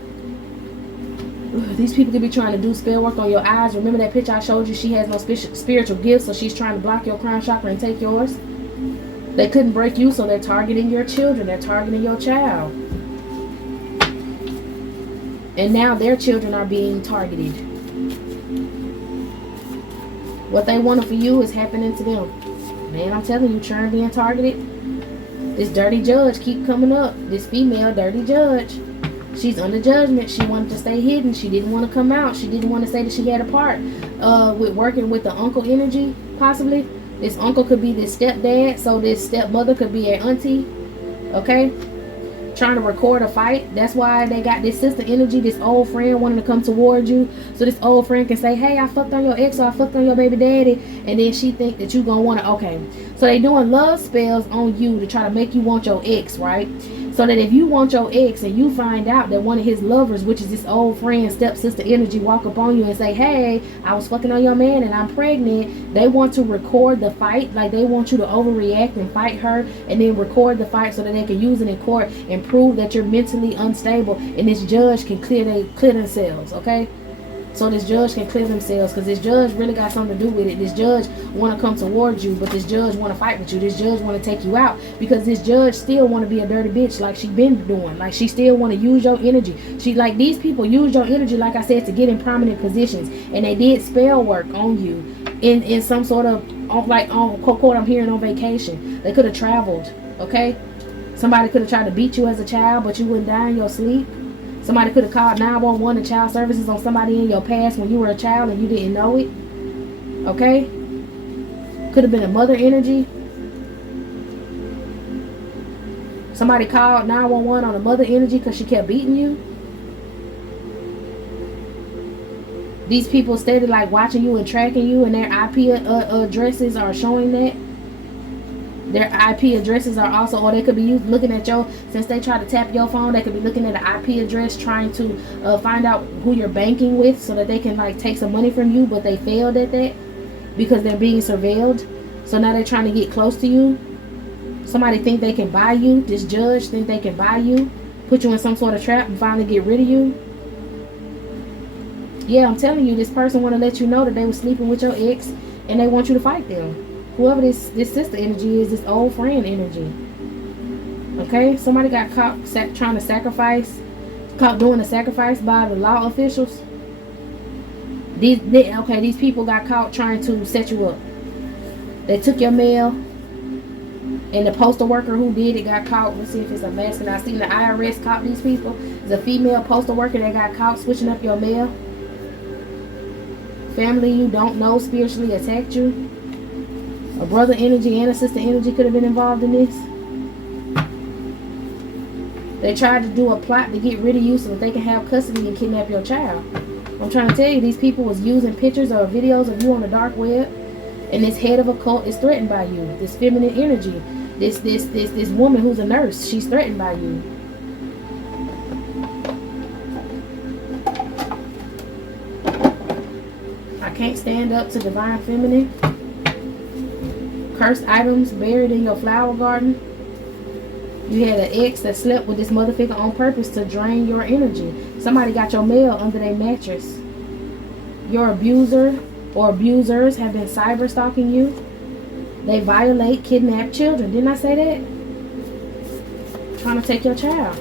These people could be trying to do spell work on your eyes. Remember that picture I showed you? She has no spiritual gifts, so she's trying to block your crown chakra and take yours. They couldn't break you, so they're targeting your children. They're targeting your child, and now their children are being targeted. What they wanted for you is happening to them. Man, I'm telling you, churn being targeted. This dirty judge keep coming up. This female dirty judge. She's under judgment. She wanted to stay hidden. She didn't want to come out. She didn't want to say that she had a part with working with the uncle energy, possibly. This uncle could be this stepdad. So this stepmother could be an auntie. Okay? Trying to record a fight. That's why they got this sister energy, this old friend wanting to come towards you, so this old friend can say, hey, I fucked on your ex, or I fucked on your baby daddy, and then she think that you gonna want to, okay, so they doing love spells on you to try to make you want your ex, right? So that if you want your ex and you find out that one of his lovers, which is this old friend, stepsister energy, walk up on you and say, hey, I was fucking on your man and I'm pregnant, they want to record the fight. Like, they want you to overreact and fight her and then record the fight so that they can use it in court and prove that you're mentally unstable, and this judge can clear themselves. Okay, so this judge can clear themselves because this judge really got something to do with it. This judge want to come towards you, but this judge want to fight with you. This judge want to take you out because this judge still want to be a dirty bitch like she been doing. Like, she still want to use your energy. She, like, these people use your energy, like I said, to get in prominent positions, and they did spell work on you in some sort of, like, on quote, I'm hearing on vacation. They could have traveled. Okay, somebody could have tried to beat you as a child, but you wouldn't die in your sleep. Somebody could have called 911 and child services on somebody in your past when you were a child and you didn't know it. Okay? Could have been a mother energy. Somebody called 911 on a mother energy because she kept beating you. These people started, like, watching you and tracking you, and their IP addresses are showing that. Their IP addresses are also, or they could be looking at your, since they try to tap your phone, they could be looking at an IP address trying to find out who you're banking with so that they can, like, take some money from you, but they failed at that because they're being surveilled. So now they're trying to get close to you. Somebody think they can buy you. This judge think they can buy you, put you in some sort of trap and finally get rid of you. Yeah, I'm telling you, this person want to let you know that they were sleeping with your ex and they want you to fight them. Whoever this sister energy is, this old friend energy. Okay, somebody got caught trying to sacrifice, caught doing a sacrifice by the law officials. These people got caught trying to set you up. They took your mail, and the postal worker who did it got caught. Let's see if it's a masculine. I seen the IRS caught these people. It's a female postal worker that got caught switching up your mail. Family you don't know spiritually attacked you. A brother energy and a sister energy could have been involved in this. They tried to do a plot to get rid of you so that they can have custody and kidnap your child. I'm trying to tell you, these people was using pictures or videos of you on the dark web, and this head of a cult is threatened by you. This feminine energy, this woman who's a nurse, she's threatened by you. I can't stand up to divine feminine. Cursed items buried in your flower garden. You had an ex that slept with this motherfucker on purpose to drain your energy. Somebody got your mail under their mattress. Your abuser or abusers have been cyber stalking you. They violate, kidnap children. Didn't I say that? Trying to take your child.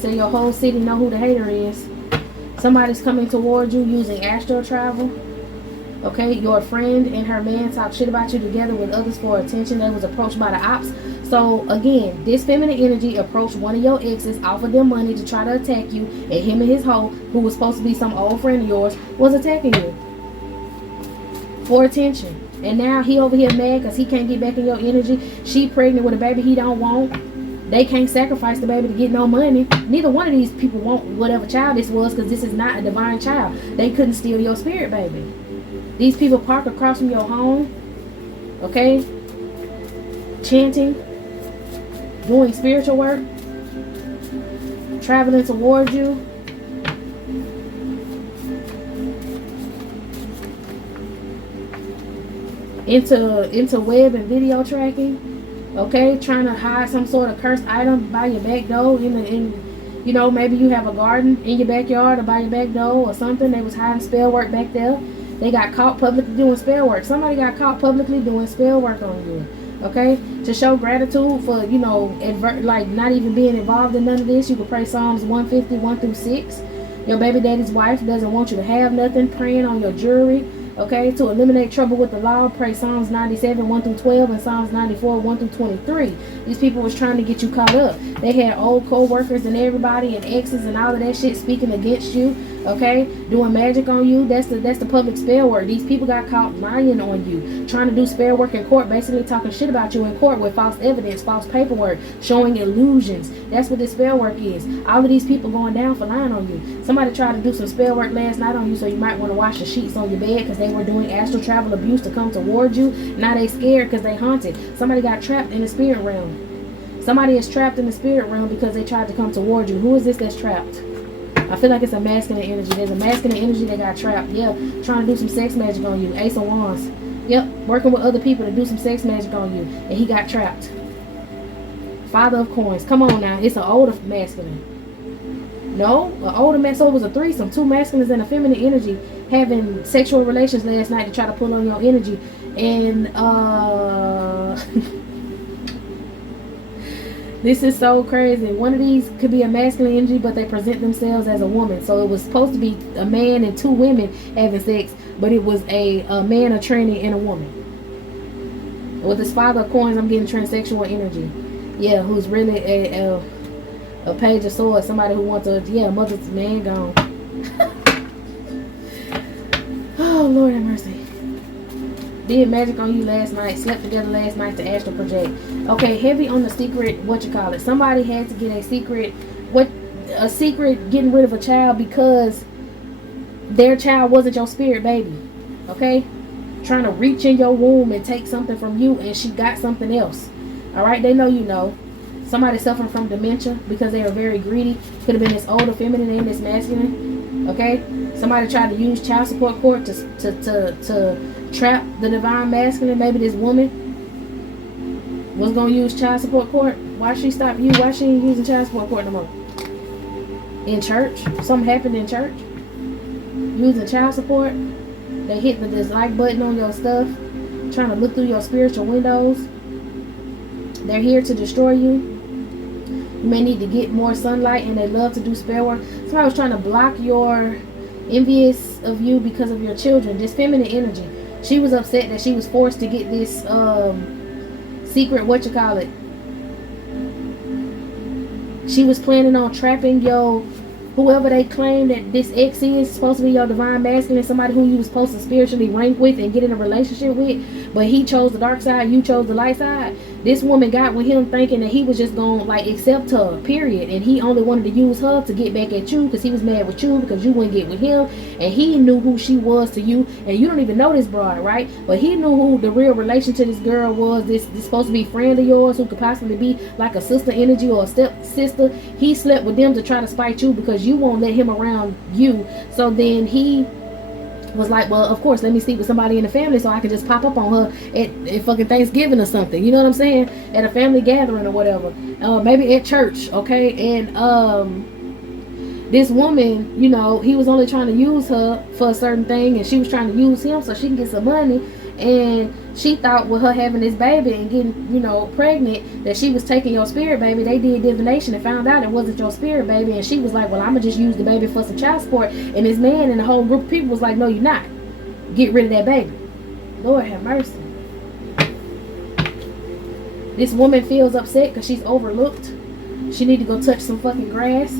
say your whole city know who the hater is. Somebody's coming towards you using astral travel. Okay, your friend and her man talk shit about you together with others for attention. They was approached by the ops. So again, this feminine energy approached one of your exes, offered them money to try to attack you, and him and his hoe, who was supposed to be some old friend of yours, was attacking you for attention. And now he over here mad because he can't get back in your energy. She pregnant with a baby he don't want. They can't sacrifice the baby to get no money. Neither one of these people want whatever child this was, because this is not a divine child. They couldn't steal your spirit baby. These people park across from your home, okay, chanting, doing spiritual work, traveling towards you. Into web and video tracking. Okay, trying to hide some sort of cursed item by your back door you know, maybe you have a garden in your backyard or by your back door or something. They was hiding spell work back there. They got caught publicly doing spell work. Somebody got caught publicly doing spell work on you. Okay, to show gratitude for, you know, like not even being involved in none of this, you can pray Psalms 150, 1 through 6. Your baby daddy's wife doesn't want you to have nothing, praying on your jewelry. Okay, to eliminate trouble with the law, pray Psalms 97, 1 through 12, and Psalms 94, 1 through 23. These people was trying to get you caught up. They had old co-workers and everybody and exes and all of that shit speaking against you. Okay, doing magic on you. That's the public spell work. These people got caught lying on you, trying to do spell work in court, basically talking shit about you in court with false evidence, false paperwork, showing illusions. That's what this spell work is. All of these people going down for lying on you. Somebody tried to do some spell work last night on you, so you might want to wash the sheets on your bed because they were doing astral travel abuse to come towards you. Now they scared because they haunted. Somebody got trapped in the spirit realm. Somebody is trapped in the spirit realm because they tried to come towards you. Who is this that's trapped? I feel like it's a masculine energy. There's a masculine energy that got trapped. Yeah, trying to do some sex magic on you. Ace of Wands. Yep, working with other people to do some sex magic on you. And he got trapped. Father of Coins. Come on now. It's an older masculine. No, an older man. So it was a threesome. Two masculines and a feminine energy having sexual relations last night to try to pull on your energy. And this is so crazy. One of these could be a masculine energy, but they present themselves as a woman. So it was supposed to be a man and two women having sex, but it was a man, a tranny, and a woman. With this Father of Coins, I'm getting transsexual energy. Yeah, who's really a page of swords. Somebody who wants a, mother's man gone. Oh, Lord have mercy. Did magic on you last night, slept together last night to astral project. Okay, heavy on the secret, somebody had to get a secret getting rid of a child because their child wasn't your spirit baby. Okay, trying to reach in your womb and take something from you, and she got something else. All right, they know you know. Somebody suffering from dementia because they are very greedy. Could have been this older feminine and this masculine. Okay, somebody tried to use child support court to trap the divine masculine. Maybe this woman was gonna use child support court. Why she stop you? Why she ain't using child support court no more? In church, something happened in church. Using child support, they hit the dislike button on your stuff, trying to look through your spiritual windows. They're here to destroy you. You may need to get more sunlight, and they love to do spell work. Somebody was trying to block your envious of you because of your children. This feminine energy. She was upset that she was forced to get this secret, she was planning on trapping whoever they claim that this ex is supposed to be your divine masculine, somebody who you was supposed to spiritually rank with and get in a relationship with, but he chose the dark side, you chose the light side. This woman got with him thinking that he was just gonna accept her, period, and he only wanted to use her to get back at you because he was mad with you because you wouldn't get with him, and he knew who she was to you, and you don't even know this broad, right? But he knew who the real relation to this girl was. This supposed to be friend of yours who could possibly be like a sister energy or a step sister. He slept with them to try to spite you because you won't let him around you. So then he was like, well, of course, let me sleep with somebody in the family so I can just pop up on her at fucking Thanksgiving or something. You know what I'm saying? At a family gathering or whatever. Maybe at church, okay? And this woman, he was only trying to use her for a certain thing, and she was trying to use him so she can get some money. And she thought with her having this baby and getting, you know, pregnant, that she was taking your spirit baby. They did divination and found out it wasn't your spirit baby. And she was like, well, I'm going to just use the baby for some child support. And this man and the whole group of people was like, no, you're not. Get rid of that baby. Lord have mercy. This woman feels upset because she's overlooked. She need to go touch some fucking grass.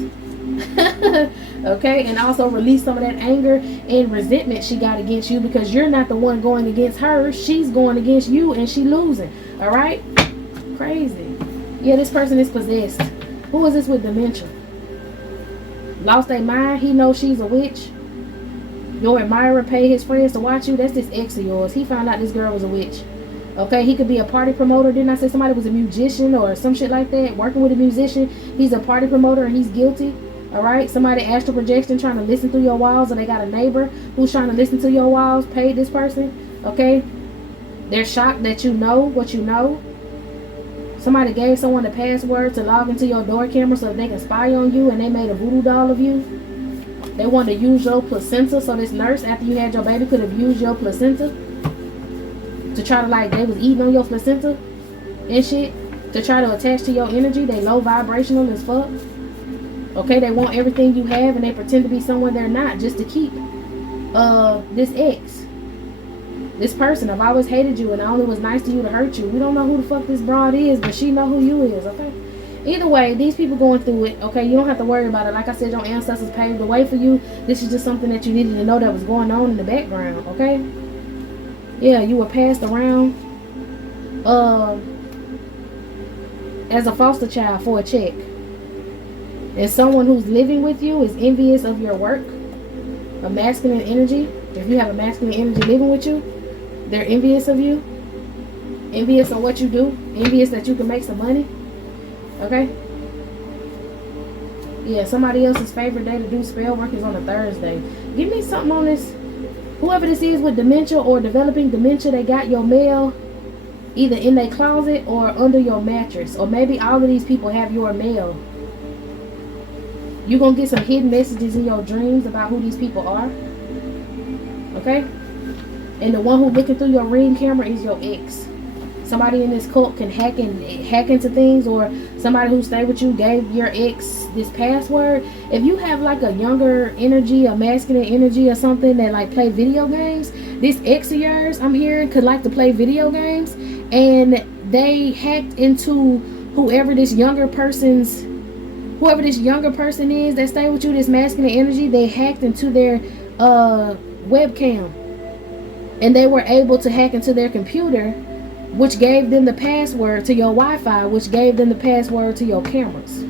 Okay, and also release some of that anger and resentment she got against you, because you're not the one going against her. She's going against you and she losing. All right, crazy. Yeah, this person is possessed. Who is this with dementia? Lost their mind. He knows she's a witch. Your admirer paid his friends to watch you. That's this ex of yours. He found out this girl was a witch. Okay, he could be a party promoter. Didn't I say somebody was a musician or some shit like that? Working with a musician. He's a party promoter and he's guilty. All right, somebody astral projection trying to listen through your walls, or they got a neighbor who's trying to listen to your walls, paid this person. Okay, they're shocked that you know what you know. Somebody gave someone the password to log into your door camera so that they can spy on you, and they made a voodoo doll of you. They wanted to use your placenta, so this nurse, after you had your baby, could have used your placenta to try to, like, they was eating on your placenta and shit to try to attach to your energy. They low vibrational as fuck. Okay, they want everything you have and they pretend to be someone they're not just to keep this ex. This person, I've always hated you and I only was nice to you to hurt you. We don't know who the fuck this broad is, but she know who you is, okay? Either way, these people going through it, okay? You don't have to worry about it. Like I said, your ancestors paved the way for you. This is just something that you needed to know that was going on in the background, okay? Yeah, you were passed around as a foster child for a check. And someone who's living with you is envious of your work. A masculine energy. If you have a masculine energy living with you, they're envious of you. Envious of what you do. Envious that you can make some money. Okay? Yeah, somebody else's favorite day to do spell work is on a Thursday. Give me something on this. Whoever this is with dementia or developing dementia, they got your mail either in their closet or under your mattress. Or maybe all of these people have your mail. You're going to get some hidden messages in your dreams about who these people are. Okay? And the one who's looking through your ring camera is your ex. Somebody in this cult can hack into things, or somebody who stayed with you gave your ex this password. If you have like a younger energy, a masculine energy or something that like play video games, this ex of yours, I'm hearing, could like to play video games, and they hacked into whoever this younger person is that stay with you, this masculine energy. They hacked into their webcam, and they were able to hack into their computer, which gave them the password to your Wi-Fi, which gave them the password to your cameras.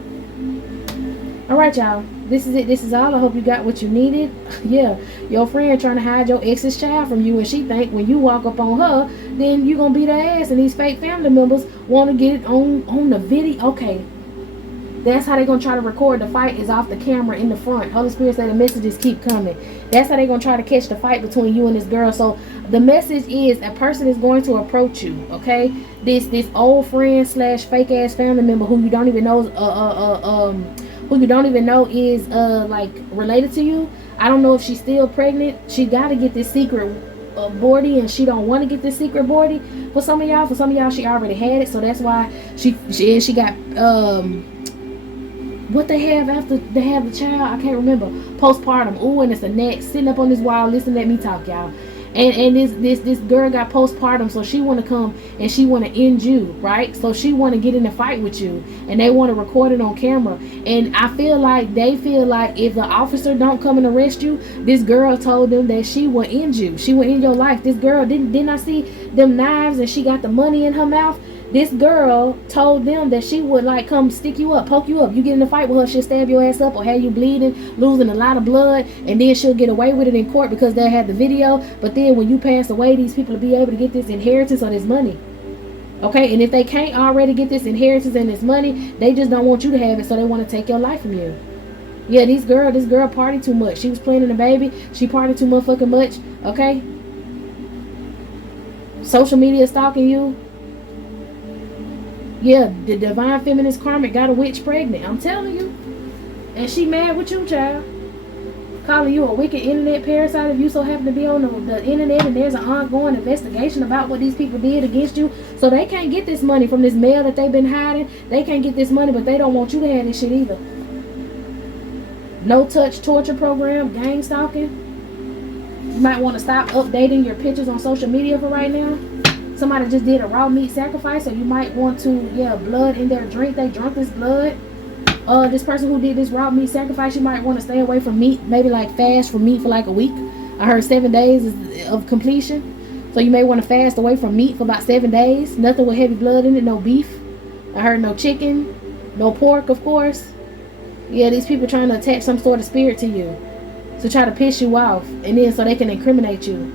All right, y'all, this is it. This is all. I hope you got what you needed. Yeah, your friend trying to hide your ex's child from you, and she think when you walk up on her, then you gonna beat her ass, and these fake family members want to get it on the video. Okay, that's how they're going to try to record the fight, is off the camera in the front. Holy Spirit said the messages keep coming. That's how they're going to try to catch the fight between you and this girl. So the message is a person is going to approach you, okay? This old friend / fake ass family member who you don't even know is like related to you. I don't know if she's still pregnant. She got to get this secret aborty, and she don't want to get this secret aborty. For some of y'all she already had it, so that's why she got what they have after they have the child, I can't remember. Postpartum. Ooh, and it's a neck sitting up on this wall. Listen, let me talk, y'all. And this girl got postpartum, so she want to come and she want to end you, right? So she want to get in a fight with you, and they want to record it on camera. And I feel like they feel like if the officer don't come and arrest you, this girl told them that she will end you. She will end your life. This girl didn't I see them knives and she got the money in her mouth? This girl told them that she would like come stick you up, poke you up. You get in a fight with her, she'll stab your ass up or have you bleeding, losing a lot of blood, and then she'll get away with it in court because they had the video. But then when you pass away, these people will be able to get this inheritance or this money. Okay, and if they can't already get this inheritance and this money, they just don't want you to have it, so they want to take your life from you. Yeah, this girl partied too much. She was planning a baby. She partied too motherfucking much. Okay, social media stalking you. Yeah, the divine feminist karmic got a witch pregnant. I'm telling you. And she mad with you, child. calling you a wicked internet parasite if you so happen to be on the internet and there's an ongoing investigation about what these people did against you. So they can't get this money from this mail that they've been hiding. They can't get this money, but they don't want you to have this shit either. No touch torture program, gang stalking. You might want to stop updating your pictures on social media for right now. Somebody just did a raw meat sacrifice, so you might want to, blood in their drink. They drunk this blood. This person who did this raw meat sacrifice, you might want to stay away from meat. Maybe like fast from meat for like a week. I heard 7 days of completion. So you may want to fast away from meat for about 7 days. Nothing with heavy blood in it, no beef. I heard no chicken, no pork, of course. Yeah, these people trying to attach some sort of spirit to you to try to piss you off, and then so they can incriminate you.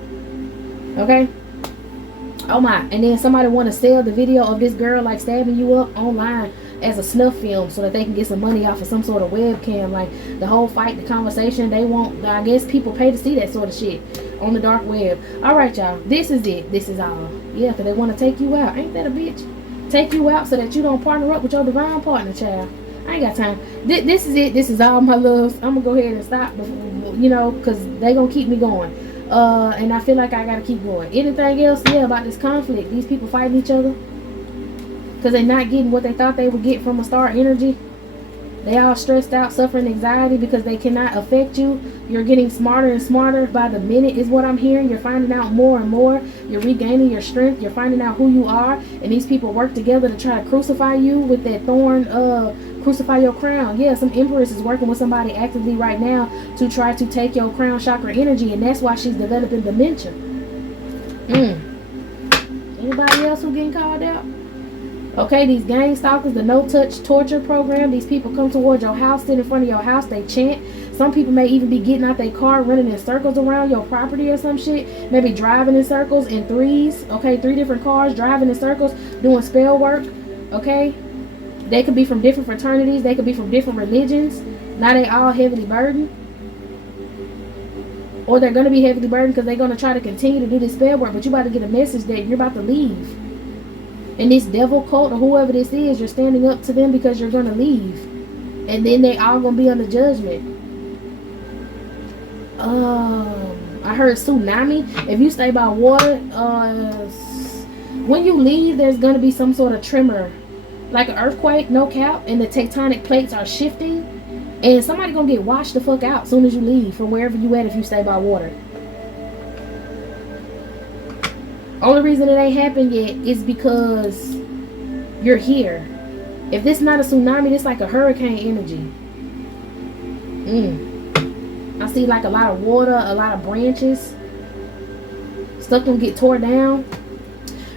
Okay? Oh my. And then somebody want to sell the video of this girl like stabbing you up online as a snuff film so that they can get some money off of some sort of webcam. Like the whole fight, the conversation, they want, I guess people pay to see that sort of shit on the dark web. Alright, y'all, this is it. This is all. Yeah, because they want to take you out. Ain't that a bitch? Take you out so that you don't partner up with your divine partner, child. I ain't got time. This is it. This is all, my loves. I'm gonna go ahead and stop before, because they gonna keep me going. And I feel like I gotta keep going. Anything else? Yeah, about this conflict. These people fighting each other because they're not getting what they thought they would get from a star energy. They all stressed out, suffering anxiety because they cannot affect you. You're getting smarter and smarter by the minute is what I'm hearing. You're finding out more and more. You're regaining your strength. You're finding out who you are. And these people work together to try to crucify you with that thorn, crucify your crown. Yeah, some empress is working with somebody actively right now to try to take your crown chakra energy. And that's why she's developing dementia. Anybody else who getting called out? Okay, these gang stalkers, the no-touch torture program, these people come towards your house, sit in front of your house, they chant. Some people may even be getting out their car, running in circles around your property or some shit. Maybe driving in circles in threes. Okay, 3 different cars, driving in circles, doing spell work. Okay, they could be from different fraternities. They could be from different religions. Now they all heavily burdened. Or they're going to be heavily burdened because they're going to try to continue to do this spell work. But you about to get a message that you're about to leave. And this devil cult or whoever this is, you're standing up to them because you're going to leave. And then they all going to be under judgment. I heard tsunami. If you stay by water, when you leave, there's going to be some sort of tremor. Like an earthquake, no cap. And the tectonic plates are shifting. And somebody going to get washed the fuck out as soon as you leave from wherever you at if you stay by water. Only reason it ain't happened yet is because you're here. If this not a tsunami, this like a hurricane energy. I see like a lot of water, a lot of branches. Stuff gonna get tore down.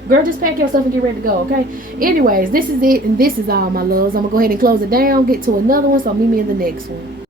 Girl, just pack your stuff and get ready to go, okay? Anyways, this is it, and this is all, my loves. I'm gonna go ahead and close it down, get to another one, so meet me in the next one.